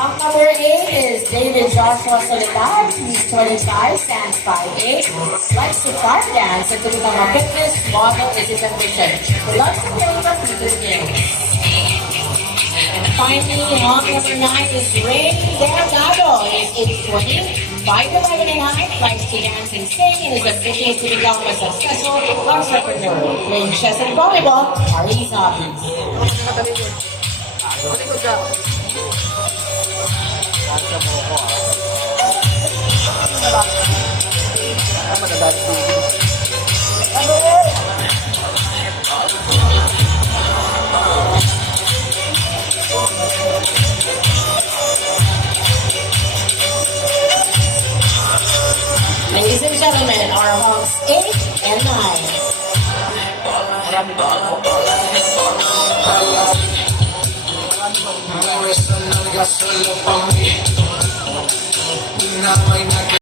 Hawk number 8 is David Joshua Soledad. He's 25, stands 5'8", likes to try dance and to become a fitness model is his ambition. He loves to play computer games. And finally, Hawk number 9 is Ray Delgado. He's age 20, 5'11" in height, likes to dance and sing, and is ambitious to become a successful entrepreneur. Playing chess and volleyball are his hobbies. Ladies and gentlemen, our Hawks 8 and 9.